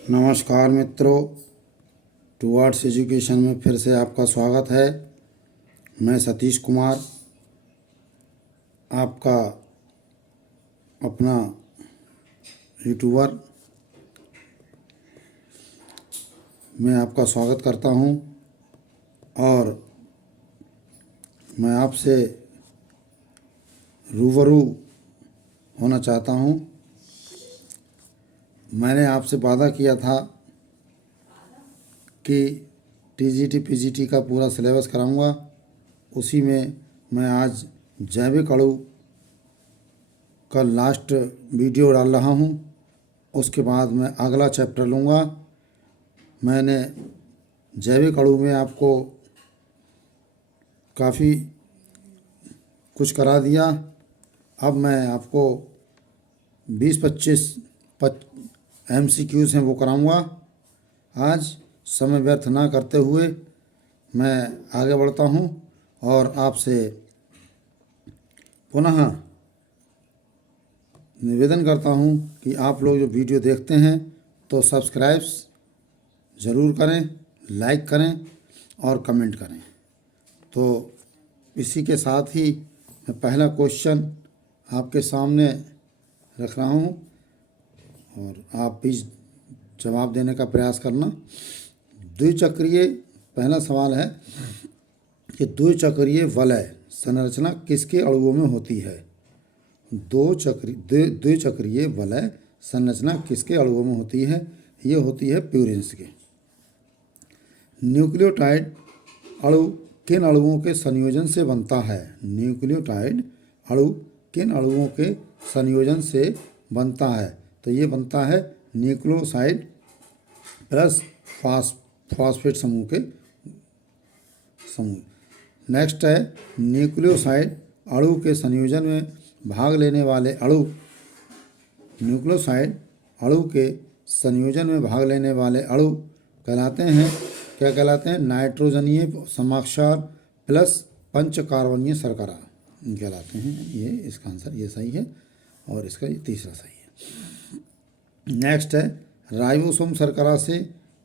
नमस्कार मित्रों, towards education में फिर से आपका स्वागत है। मैं सतीश कुमार, आपका अपना यूट्यूबर। मैं आपका स्वागत करता हूं और मैं आपसे रूबरू होना चाहता हूं। मैंने आपसे वादा किया था कि टीजीटी पीजीटी का पूरा सिलेबस कराऊंगा। उसी में मैं आज जैविक अणु का लास्ट वीडियो डाल रहा हूं। उसके बाद मैं अगला चैप्टर लूँगा। मैंने जैविक अणु में आपको काफ़ी कुछ करा दिया। अब मैं आपको 20-25 MCQs हैं वो कराऊंगा। आज समय व्यर्थ ना करते हुए मैं आगे बढ़ता हूं और आपसे पुनः निवेदन करता हूं कि आप लोग जो वीडियो देखते हैं तो सब्सक्राइब्स ज़रूर करें, लाइक करें और कमेंट करें। तो इसी के साथ ही मैं पहला क्वेश्चन आपके सामने रख रहा हूं और आप भी जवाब देने का प्रयास करना। द्विचक्रीय, पहला सवाल है कि द्विचक्रीय वलय संरचना किसके अणुओं में होती है? द्विचक्रीय वलय संरचना किसके अणुओं में होती है? ये होती है प्यूरिन्स के। न्यूक्लियोटाइड अणु किन अणुओं के संयोजन से बनता है? न्यूक्लियोटाइड अणु किन अणुओं के संयोजन से बनता है? तो ये बनता है न्यूक्लियोसाइड प्लस फॉस्फेट समूह के समूह। नेक्स्ट है न्यूक्लियोसाइड अणु के संयोजन में भाग लेने वाले अणु। न्यूक्लियोसाइड अणु के संयोजन में भाग लेने वाले अणु कहलाते हैं, क्या कहलाते हैं? नाइट्रोजनीय समाक्षार प्लस पंचकार्बनीय शर्करा कहलाते हैं। ये इसका आंसर ये सही है और इसका ये तीसरा सही है। नेक्स्ट है राइबोसोम शर्करा से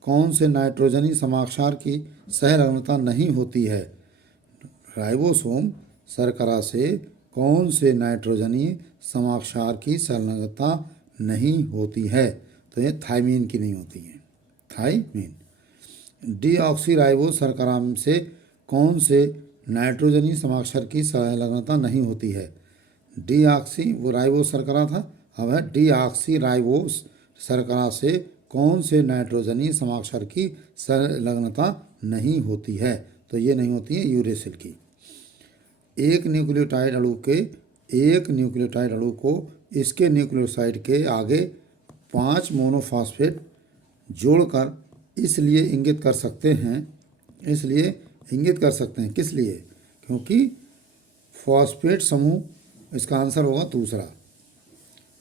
कौन से नाइट्रोजनी समाक्षार की सहलग्नता नहीं होती है? राइबोसोम शर्करा से कौन से नाइट्रोजनी समाक्षार की संलग्नता नहीं होती है? तो ये थाइमीन की नहीं होती है, थाइमीन। डीऑक्सीराइबोस शर्करा से कौन से नाइट्रोजनी समाक्षर की संलग्नता नहीं होती है? डीऑक्सी, वो राइबोस शर्करा था, अब है डीऑक्सीराइबोस शर्करा से कौन से नाइट्रोजनी समाक्षर की संलग्नता नहीं होती है? तो ये नहीं होती है यूरेसिल की। एक न्यूक्लियोटाइड अणु को इसके न्यूक्लियोसाइड के आगे 5 मोनोफॉस्फेट जोड़कर इसलिए इंगित कर सकते हैं किस लिए? क्योंकि फॉस्फेट समूह, इसका आंसर होगा दूसरा।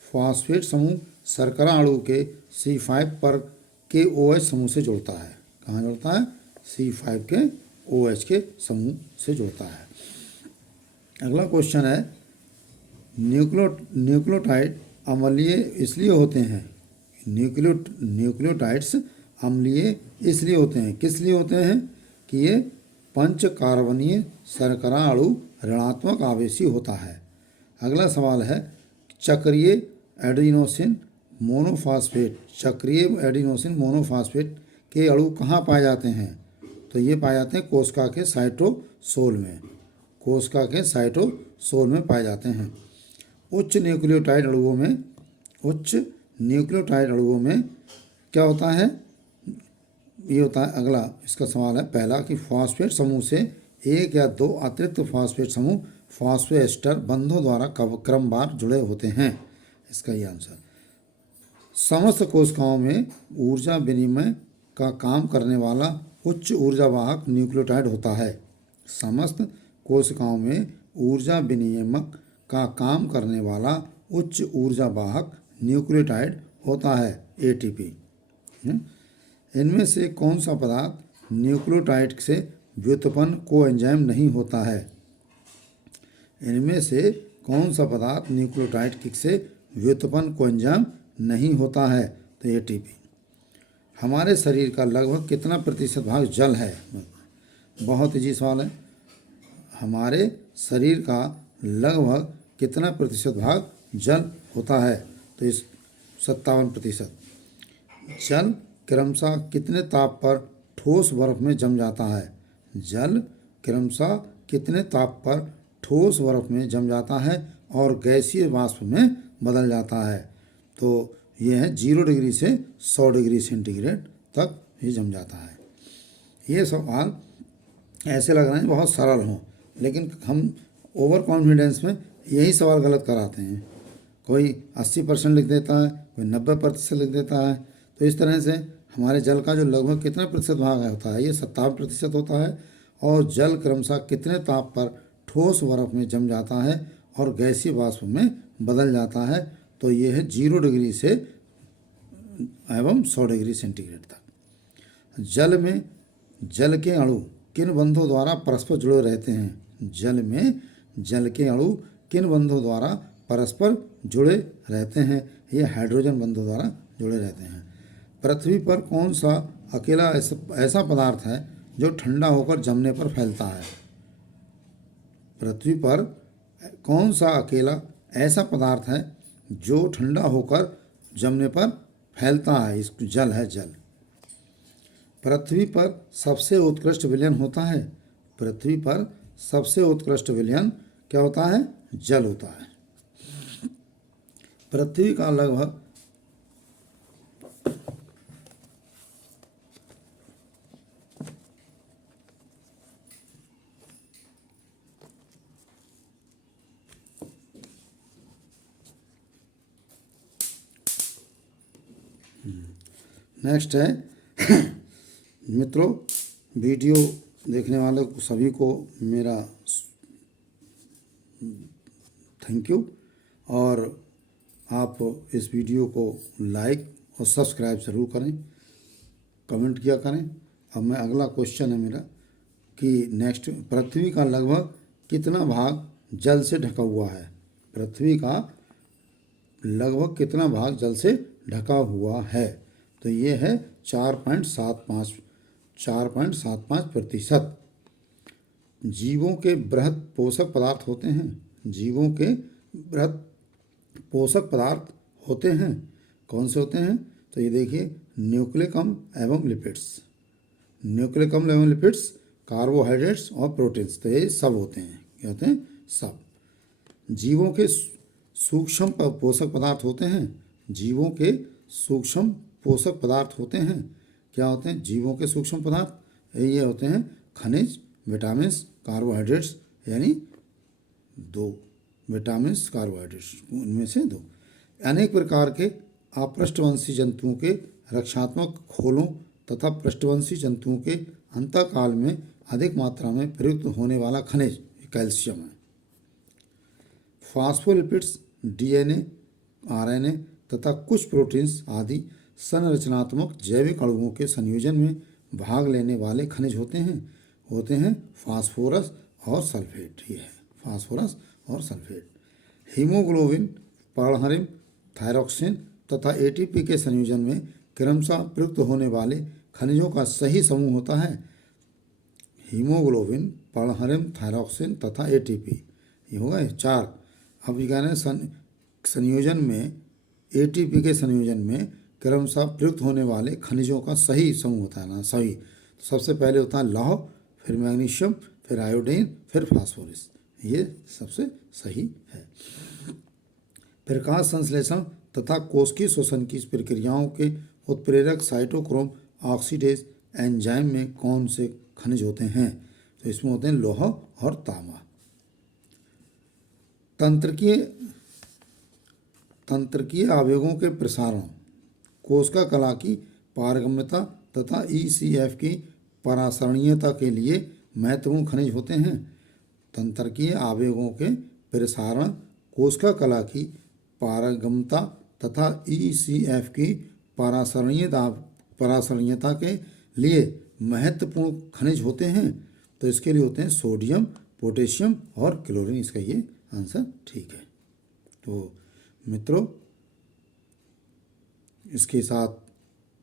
फॉस्फेट समूह शर्करा अणु के C5 पर के OH समूह से जुड़ता है। कहाँ जुड़ता है? C5 के OH के समूह से जुड़ता है। अगला क्वेश्चन है न्यूक्लियोटाइड अम्लीय इसलिए होते हैं? न्यूक्लियोटाइड्स अम्लीय इसलिए होते हैं, किस लिए होते हैं? कि ये पंचकार्बनीय शर्करा अणु ऋणात्मक आवेशी होता है। अगला सवाल है चक्रीय एडिनोसिन मोनोफॉस्फेट के अणु कहाँ पाए जाते हैं? तो ये पाए जाते हैं कोशिका के साइटोसोल में। कोशिका के साइटोसोल में पाए जाते हैं। उच्च न्यूक्लियोटाइड अणुओं में क्या होता है? ये होता है, अगला इसका सवाल है पहला कि फॉस्फेट समूह से एक या दो अतिरिक्त फॉस्फेट समूह फॉस्फोएस्टर बंधों द्वारा क्रमवार जुड़े होते हैं। इसका ये आंसर। समस्त कोशिकाओं में ऊर्जा विनिमय का काम करने वाला उच्च ऊर्जा वाहक न्यूक्लियोटाइड होता है। समस्त कोशिकाओं में ऊर्जा विनिमय का काम करने वाला उच्च ऊर्जा वाहक न्यूक्लियोटाइड होता है, ATP। इनमें से कौन सा पदार्थ न्यूक्लियोटाइड से व्युत्पन्न कोएंजाइम नहीं होता है? इनमें से कौन सा पदार्थ न्यूक्लियोटाइड से व्युत्पन्न कोएंजाइम नहीं होता है? तो ATP। हमारे शरीर का लगभग कितना प्रतिशत भाग जल है? बहुत इजी सवाल है। हमारे शरीर का लगभग कितना प्रतिशत भाग जल होता है? तो इस 57%। जल क्रमशः कितने ताप पर ठोस बर्फ में जम जाता है? जल क्रमशः कितने ताप पर ठोस बर्फ में जम जाता है और गैसीय वाष्प में बदल जाता है? तो ये है 0 डिग्री से 100 डिग्री सेंटीग्रेड तक ये जम जाता है। ये सवाल ऐसे लग रहे हैं बहुत सरल हों, लेकिन हम ओवर कॉन्फिडेंस में यही सवाल गलत कराते हैं। कोई 80% लिख देता है, कोई 90% लिख देता है। तो इस तरह से हमारे जल का जो लगभग कितना प्रतिशत भाग होता है, ये 57% होता है। और जल क्रमशः कितने ताप पर ठोस बर्फ में जम जाता है और गैसीय वाष्प में बदल जाता है? तो ये है 0 डिग्री से एवं 100 डिग्री सेंटीग्रेड तक। जल में जल के अणु किन बंधों द्वारा परस्पर जुड़े रहते हैं? जल में जल के अणु किन बंधों द्वारा परस्पर जुड़े रहते हैं? ये हाइड्रोजन बंधों द्वारा जुड़े रहते हैं। पृथ्वी पर कौन सा अकेला ऐसा पदार्थ है जो ठंडा होकर जमने पर फैलता है? पृथ्वी पर कौन सा अकेला ऐसा पदार्थ है जो ठंडा होकर जमने पर फैलता है? इस जल है, जल। पृथ्वी पर सबसे उत्कृष्ट विलयन होता है? पृथ्वी पर सबसे उत्कृष्ट विलयन क्या होता है? जल होता है। पृथ्वी का लगभग नेक्स्ट है मित्रों, वीडियो देखने वाले सभी को मेरा थैंक यू। और आप इस वीडियो को लाइक और सब्सक्राइब ज़रूर करें, कमेंट किया करें। अब मैं अगला क्वेश्चन है मेरा कि नेक्स्ट, पृथ्वी का लगभग कितना भाग जल से ढका हुआ है? पृथ्वी का लगभग कितना भाग जल से ढका हुआ है? तो ये है 4.75%। जीवों के बृहद पोषक पदार्थ होते हैं। जीवों के बृहद पोषक पदार्थ होते हैं। कौन से होते हैं? तो ये देखिए, न्यूक्लिक अम्ल एवं लिपिड्स। न्यूक्लिक अम्ल एवं लिपिड्स, कार्बोहाइड्रेट्स और प्रोटीन्स, तो ये सब होते हैं। क्या होते हैं? सब। जीवों के सूक्ष्म पोषक पदार्थ होते हैं। जीवों के सूक्ष्म पोषक पदार्थ होते हैं। क्या होते हैं जीवों के सूक्ष्म पदार्थ? ये होते हैं खनिज, विटामिन्स, कार्बोहाइड्रेट्स, यानी 2 विटामिन्स, कार्बोहाइड्रेट्स, उनमें से 2। अनेक प्रकार के अपृष्ठवंशी जंतुओं के रक्षात्मक खोलों तथा पृष्ठवंशी जंतुओं के अंतःकाल में अधिक मात्रा में प्रयुक्त होने वाला खनिज कैल्शियम है। फॉस्फोलिपिड्स, डीएनए, आरएनए तथा कुछ प्रोटीन्स आदि संरचनात्मक जैविक अणुओं के संयोजन में भाग लेने वाले खनिज होते हैं फास्फोरस और सल्फेट। ये है फास्फोरस और सल्फेट। हीमोग्लोबिन, पर्णहरिम, थायरॉक्सिन तथा एटीपी के संयोजन में क्रमशः प्रयुक्त होने वाले खनिजों का सही समूह होता है। हीमोग्लोबिन, पर्णहरिम, थायरॉक्सिन तथा एटीपी, ये होगा 4। अब ये कहना है संयोजन में, एटीपी के संयोजन में क्रमशः प्रयुक्त होने वाले खनिजों का सही समूह होता है ना, सही। सबसे पहले होता है लौह, फिर मैग्नीशियम, फिर आयोडीन, फिर फास्फोरस। ये सबसे सही है। प्रकाश संश्लेषण तथा कोशिकीय श्वसन की प्रक्रियाओं के उत्प्रेरक साइटोक्रोम ऑक्सीडेज एंजाइम में कौन से खनिज होते हैं? तो इसमें होते हैं लौह और तांबा। तंत्रिकीय आवेगों के प्रसारण, कोशिका कला की पारगम्यता तथा ईसीएफ की परासरणीयता के लिए महत्वपूर्ण खनिज होते हैं। तंत्रिकीय आवेगों के प्रसारण, कोशिका कला की पारगम्यता तथा ईसीएफ की परासरणीयता के लिए महत्वपूर्ण खनिज होते हैं। तो इसके लिए होते हैं सोडियम, पोटेशियम और क्लोरीन। इसका ये आंसर ठीक है। तो मित्रों, इसके साथ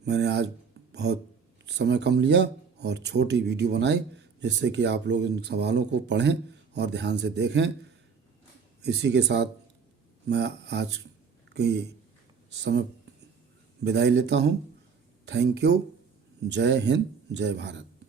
मैंने आज बहुत समय कम लिया और छोटी वीडियो बनाई, जिससे कि आप लोग इन सवालों को पढ़ें और ध्यान से देखें। इसी के साथ मैं आज की समय विदाई लेता हूँ। Thank you. जय हिंद, जय भारत।